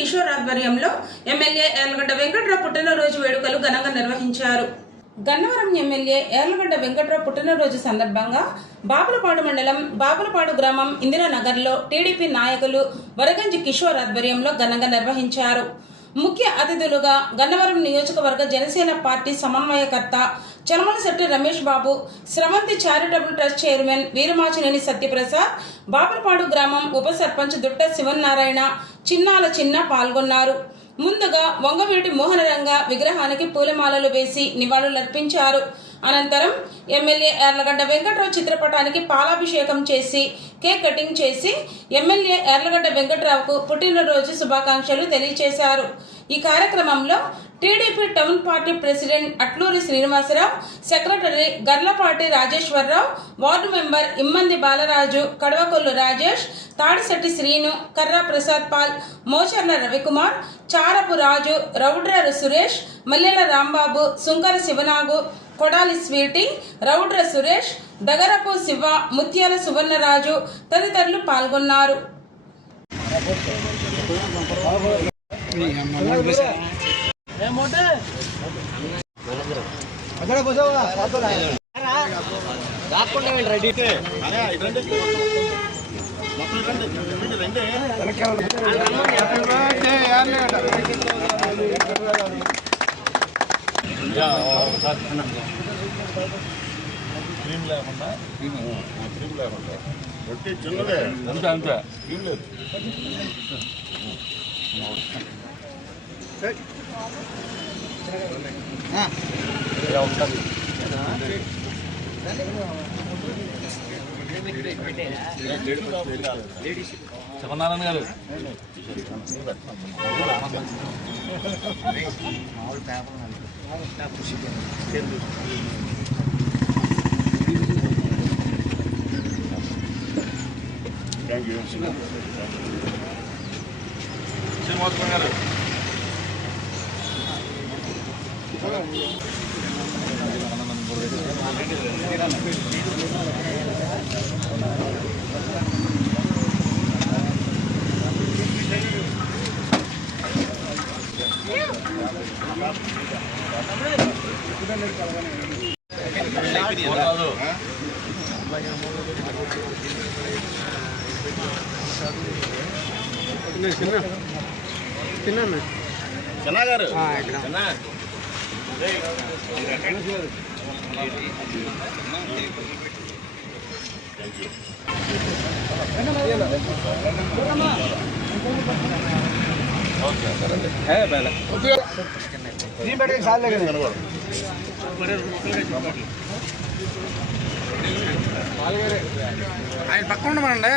కిషోర్ ఆధ్వర్యంలో ఎమ్మెల్యే యార్లగడ్డ వెంకట్రావు పుట్టినరోజు వేడుకలు ఘనంగా నిర్వహించారు. గన్నవరం ఎమ్మెల్యే యార్లగడ్డ వెంకట్రావు పుట్టినరోజు సందర్భంగా బాపులపాడు మండలం బాపులపాడు గ్రామం ఇందిరానగర్లో టీడీపీ నాయకులు వరగంజి కిషోర్ ఆధ్వర్యంలో ఘనంగా నిర్వహించారు. ముఖ్య అతిథులుగా గన్నవరం నియోజకవర్గ జనసేన పార్టీ సమన్వయకర్త Chalamalasetti Ramesh Babu, Sravanthi charitable trust chairman Veeramachineni Satyaprasad, Bapulapadu గ్రామం ఉప సర్పంచ్ దుట్ట శివనారాయణ, చిన్నాల చిన్న పాల్గొన్నారు. ముందుగా వంగవీటి మోహనరంగ విగ్రహానికి పూలమాలలు వేసి నివాళులర్పించారు. అనంతరం ఎమ్మెల్యే యార్లగడ్డ వెంకట్రావు చిత్రపటానికి పాలాభిషేకం చేసి కేక్ కటింగ్ చేసి ఎమ్మెల్యే యార్లగడ్డ వెంకట్రావుకు పుట్టినరోజు శుభాకాంక్షలు తెలియజేశారు. ఈ కార్యక్రమంలో TDP town party president Atluri Srinivasarao, secretary Garlapati Rajeswararao, ward member Immandi Balaraju, Kadavakollu Rajesh, Tadisetti Srinu, Karra Prasad Paul, Mocharla Ravikumar, Charapu Raju, Roudra Suresh, Mallela Rambabu, Sunkara Sivanagu, Kodali Sweety, Roudra Suresh, Dagarapu Siva, Mutyala Suvarnaraju తదితరులు పాల్గొన్నారు. క్రీమ్ లేకుండా రొట్టి చిన్నదే అంతే అంతే క్రీమ్ లేదు. శివనారాయణ గారు శ్రీనివాస గారు చిన్న గారు ఆయన పక్క ఉండమనండి.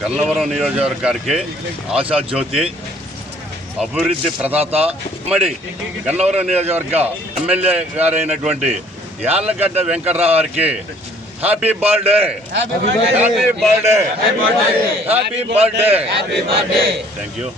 గన్నవరం నియోజకవర్గానికి ఆశాజ్యోతి, అభివృద్ధి ప్రదాత, ఉమ్మడి గన్నవరం నియోజకవర్గ ఎమ్మెల్యే గారైనటువంటి యార్లగడ్డ వెంకట్రావు గారికి happy birthday, happy birthday, happy birthday. Thank you.